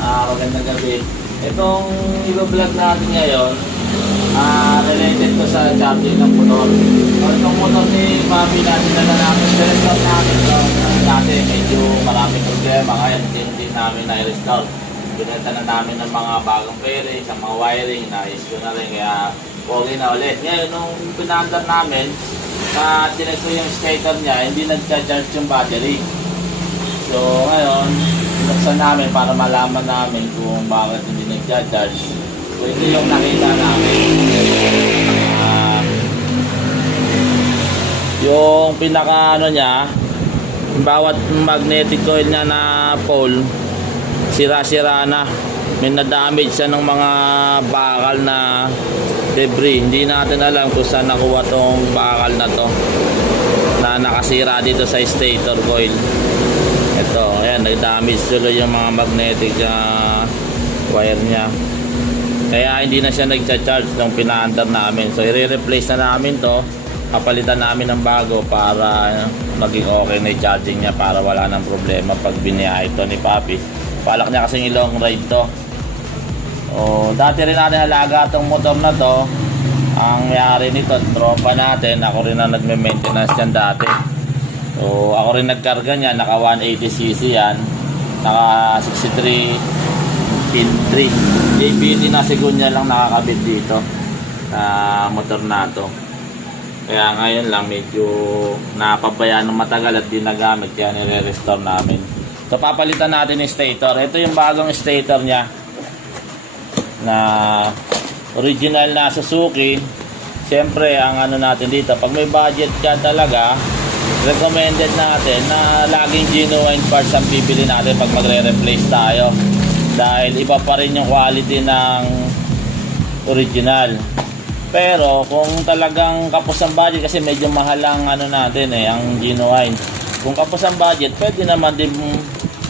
Ah, magandang gabi. Itong i-vlog natin ngayon, ah, related to sa charging ng motor. So, itong motor ni Mami natin na namin, restore namin ito. Dati medyo maraming problema, ngayon hindi, hindi namin na-restore. Binenta na namin ng mga bagong bearings, ang mga wiring, na-is ko na rin, kaya okay na ulit. Ngayon, nung pinandar namin, na tinek ko yung stator niya, hindi nagcha-charge yung battery. So, ngayon, binuksan namin para malaman namin kung bakit hindi nagcha-charge. So, ito yung nakita namin. Ah, yung pinaka ano niya, bawat magnetic coil niya na pole, sira-sira na. May na-damage siya ng mga bakal na debris. Hindi natin alam kung saan nakuha tong bakal na to na nakasira dito sa stator coil. Nag-damage tuloy yung mga magnetic uh, wire niya. Kaya hindi na siya nagcha-charge nung pinaandar namin. So, i-replace na namin to. Kapalitan namin ng bago para uh, maging okay na charging niya para wala nang problema pag biniyahe ito ni Papi. Palak niya kasi long ride to. O, dati rin natin halaga itong motor na to. Ang mayari nito, tropa natin. Ako rin ang nagme-maintenance yan dati. So, ako rin nagkarga niya, naka 180cc yan. Naka 63 pin 3. ABT na segunya lang nakakabit dito na motor na to. Kaya ngayon lang medyo napabayaan ng matagal at di nagamit kaya nire-restore namin. So papalitan natin yung stator. Ito yung bagong stator niya na original na Suzuki. Siyempre, ang ano natin dito, pag may budget ka talaga, recommended natin na laging genuine parts ang bibili natin pag magre-replace tayo. Dahil iba pa rin yung quality ng original. Pero kung talagang kapos ang budget kasi medyo mahal ang ano natin eh, ang genuine. Kung kapos ang budget, pwede naman din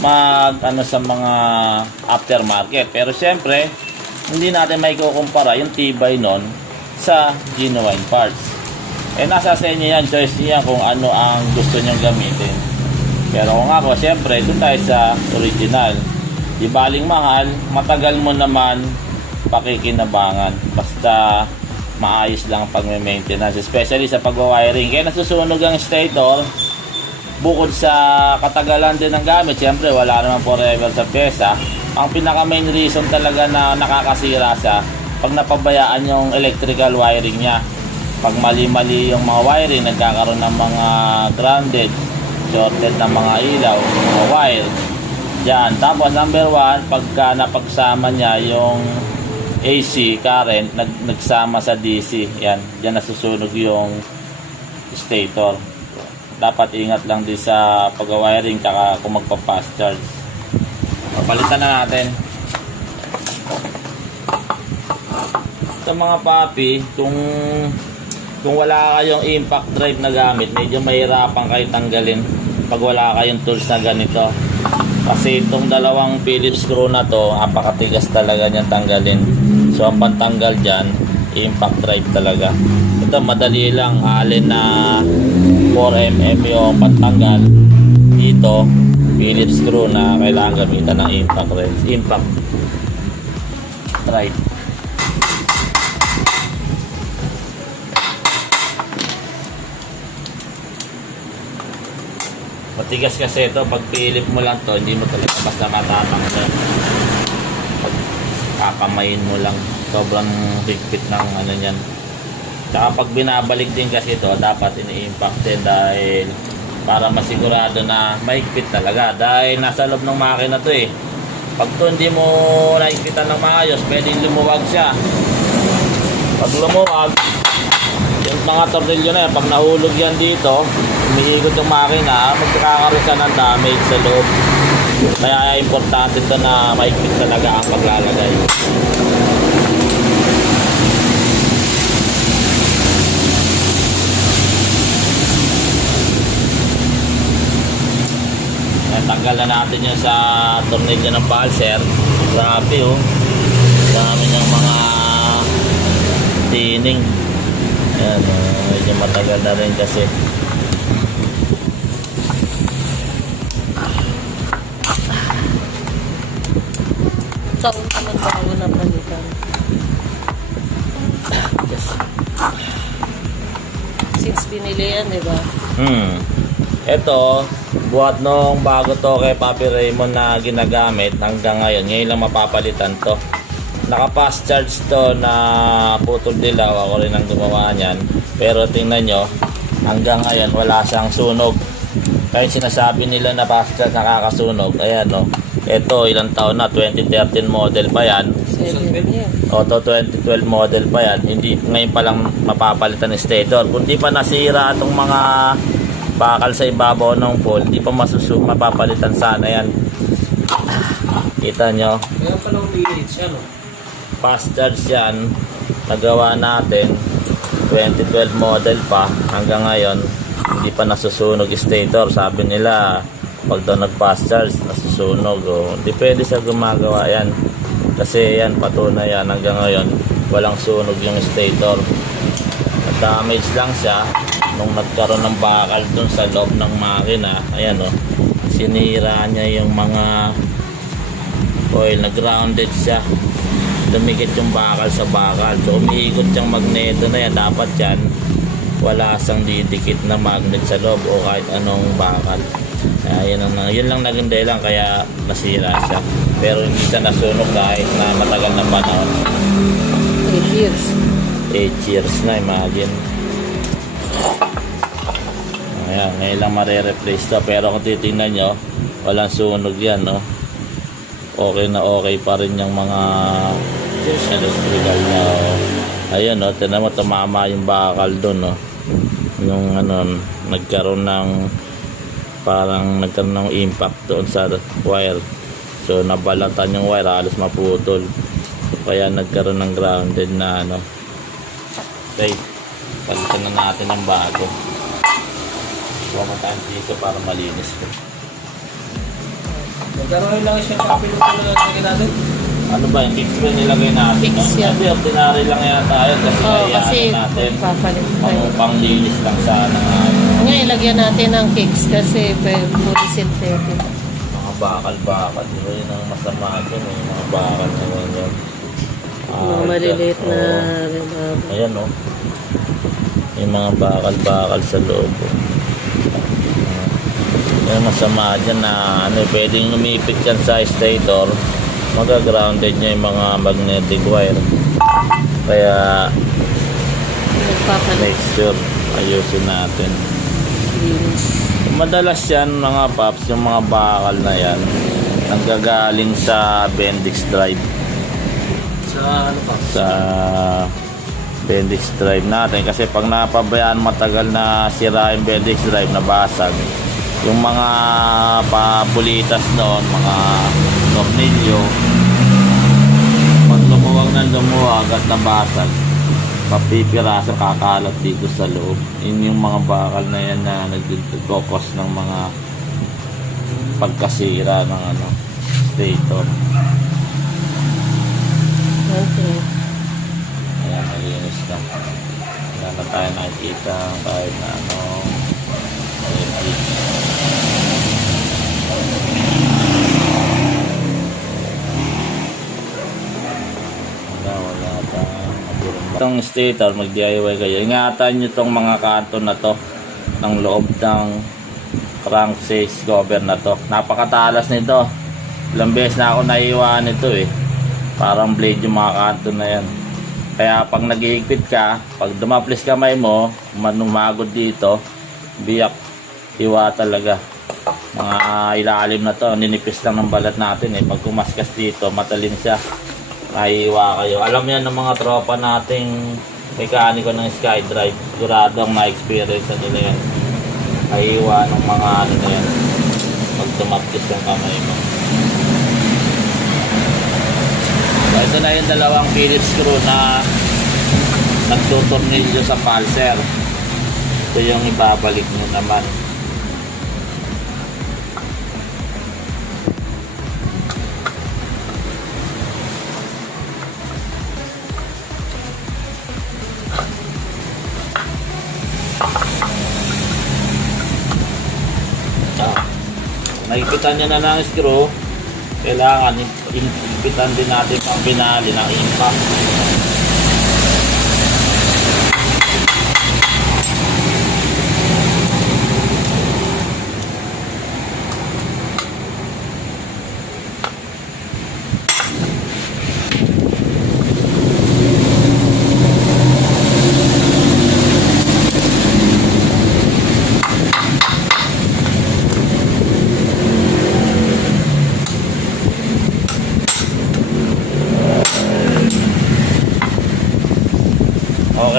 mag ano sa mga aftermarket. Pero siyempre, hindi natin may kukumpara yung tibay nun sa genuine parts. Eh nasa sa inyo yan, choice niyo yan kung ano ang gusto niyong gamitin. Pero kung ako, siyempre, doon tayo sa original. Di baling mahal, matagal mo naman pakikinabangan. Basta maayos lang ang pag-maintenance, especially sa pag-wiring. Kaya nasusunog ang stator, bukod sa katagalan din ng gamit, siyempre wala naman forever sa pyesa. Ang pinaka main reason talaga na nakakasira siya, pag napabayaan yung electrical wiring niya. Pag mali-mali yung mga wiring, nagkakaroon ng mga grounded, shorted ng mga ilaw, mga wire. Yan. Tapos number one, pagka napagsama niya yung AC current, nag, nagsama sa DC. Yan. Diyan nasusunog yung stator. Dapat ingat lang din sa pag-wiring tsaka kung magpa-fast charge. Papalitan na natin. Sa mga papi, kung kung wala kayong impact drive na gamit, medyo mahirapan kayo tanggalin pag wala kayong tools na ganito. Kasi itong dalawang Phillips screw na to, apakatigas talaga niyan tanggalin. So ang pantanggal dyan, impact drive talaga. Ito madali lang, alin na 4mm yung pantanggal. Dito, Phillips screw na kailangan gamitan ng impact drive. Impact drive. Matigas kasi ito, pag pilip mo lang to, hindi mo talaga basta matatanggal. Pag kakamayin mo lang, sobrang higpit ng ano niyan. Tsaka pag binabalik din kasi ito, dapat ini-impact din dahil para masigurado na mahigpit talaga. Dahil nasa loob ng makina to eh. Pag to hindi mo nahigpitan ng maayos, pwedeng lumuwag siya. Pag lumuwag, mga tornilyo na yan, pag nahulog yan dito, umiikot yung makina, magkakaroon siya ng damage sa loob. Kaya importante ito na maikpit talaga ang paglalagay. Tanggal na natin yun sa tornilyo ng pulser. Grabe oh. Dami niyang mga tining. Ayan, uh, medyo matagal na rin kasi. taon naman bago na palitan. Since binili yan, di ba? Hmm. Ito, buhat nung bago to kay Papi Raymond na ginagamit hanggang ngayon. Ngayon lang mapapalitan to. Naka-fast charge to na putol dilaw. Ako rin ang gumawa niyan. Pero tingnan nyo, hanggang ngayon wala siyang sunog. Kahit sinasabi nila na fast charge nakakasunog. Ayan no. Ito, ilang taon na? 2013 model pa yan. Yan. Auto 2012 model pa yan. Hindi ngayon pa lang mapapalitan ng stator. Kung di pa nasira itong mga bakal sa ibabaw ng pole, hindi pa masusu mapapalitan sana yan. Kita nyo, Kaya pala umiinit siya, no? Fast charge yan. Nagawa natin. 2012 model pa. Hanggang ngayon, hindi pa nasusunog stator. Sabi nila, pag daw nag-fast charge, nasusunog. O, hindi pwede siya gumagawa yan. Kasi yan, patunay yan. Hanggang ngayon, walang sunog yung stator. Na-damage lang siya nung nagkaroon ng bakal dun sa loob ng makina. Ayan o. Sinira niya yung mga oil na grounded siya dumikit yung bakal sa bakal. So umiikot yung magneto na yan. Dapat yan wala sang didikit na magnet sa loob o kahit anong bakal. Kaya yun, ang, yun lang naging dahilan kaya nasira siya. Pero hindi siya nasunog kahit na matagal na panahon. 8 years. 8 years na imagine. Ayan, ngayon lang mare-replace to. Pero kung titingnan nyo walang sunog yan no okay na okay pa rin yung mga electrical niya oh. ayun no tinan mo tumama yung bakal doon no yung ano nagkaroon ng parang nagkaroon ng impact doon sa wire. So nabalatan yung wire halos maputol. Kaya nagkaroon ng grounded na ano. Okay palitan na natin ng bago. Huwag mo tayong piso para malinis. ko. Magkaroon lang siya ng pala na lagay natin. Ano ba yung fix ba nilagay natin? Fix no? yan. Sabi, ordinary lang yata yun kasi kaya kasi natin papalit pang, tayo. panglinis lang sana nga. Ngayon, ilagyan natin ng cakes kasi pwede fully synthetic. Mga bakal-bakal. Di ba yun ang masama dyan eh. Mga bakal na yun yun. Ah, Mga maliliit na rubber. Ayan o. Yung mga bakal-bakal sa loob. oh. Yung masama dyan na ano, pwedeng lumipit yan sa stator. Magagrounded niya yung mga magnetic wire. Kaya make sure ayusin natin. Linis. Madalas yan mga paps, yung mga bakal na yan, nanggagaling sa Bendix drive. Sa ano pa? Sa Bendix drive natin. Kasi pag napabayaan matagal na sira yung Bendix drive, nabasag. Yung mga pabulitas noon, mga tornilyo, pag lumuwag ng lumuwag at nabasag, mapipiraso kakalat dito sa loob. Yun yung mga bakal na yan na nagkukos ng mga pagkasira ng ano, stator. Okay. Ayan, malinis na. Wala na tayo nakikita kahit na ano. Itong stator, mag-DIY kayo. Ingatan nyo itong mga kanto na to ng loob ng crankcase cover na to. Napakatalas nito. Ilang beses na ako naiwan nito eh. Parang blade yung mga kanto na yan. Kaya pag naghihigpit ka, pag dumaplis kamay mo, manumagod dito, biyak, hiwa talaga. Mga ilalim na to, ninipis lang ng balat natin eh. Pag kumaskas dito, matalim siya. Naiiwa kayo. Alam yan ng mga tropa nating mekaniko ng SkyDrive. Sigurado ang na-experience na nila yan. Naiiwa ng mga ano na yan. Pag dumaplis yung kamay mo. So, ito na yung dalawang Phillips screw na nagtutornilyo sa pulser. Ito yung ibabalik nyo naman. Nakikita nyo na ng screw kailangan impitan din natin pang pinali ng impact.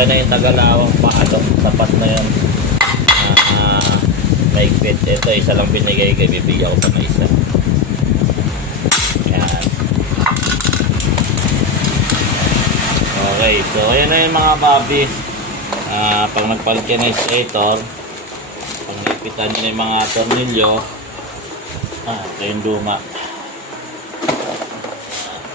Okay na yung tagalawang paalo. Sapat na yun. Ah, maigpit. Ito, isa lang binigay kay bibigyan ko pa na isa. Yan. Okay, so ayan na yung mga babis. Ah, pag nagpalit ka ng stator, pag naipitan nyo na yung mga tornilyo, ah, ito yung luma.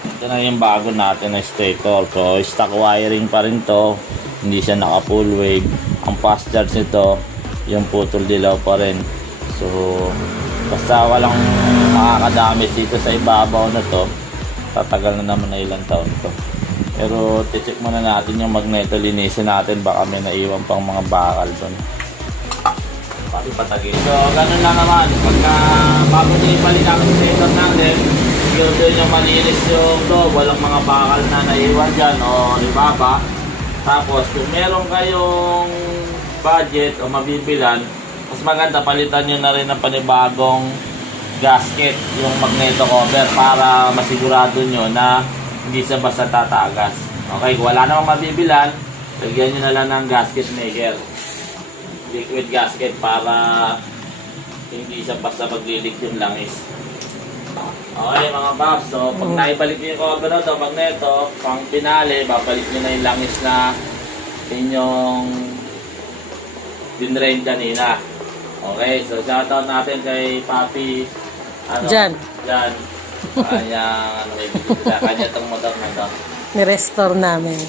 Ito na yung bago natin na stator. So, stock wiring pa rin to. Hindi siya naka full wave. Ang fast charge nito, yung putol dilaw pa rin. So, basta walang makakadamage dito sa ibabaw na to, tatagal na naman na ilang taon to. Pero, check muna natin yung magneto. Linisin natin. Baka may naiwan pang mga bakal doon. Pati patagin. So, ganun lang naman. Pagka bago din ipalit ang stator natin, yun doon yung malinis yung loob. Walang mga bakal na naiwan dyan o ibaba. Tapos, kung meron kayong budget o mabibilan, mas maganda palitan nyo na rin ng panibagong gasket, yung magneto cover para masigurado nyo na hindi siya basta tatagas. Okay, kung wala namang mabibilan, lagyan nyo na lang ng gasket maker liquid gasket para hindi siya basta maglilik yung langis. Okay mga babs, so pag naibalik niyo yung cover na to, magneto, pang pinali, babalik niyo na yung langis na inyong dinrain kanina. Okay, so shoutout natin kay Papi ano, Jan. Jan. Kanya, ano may bibigyan, kanya itong motor na to. Ni-restore namin.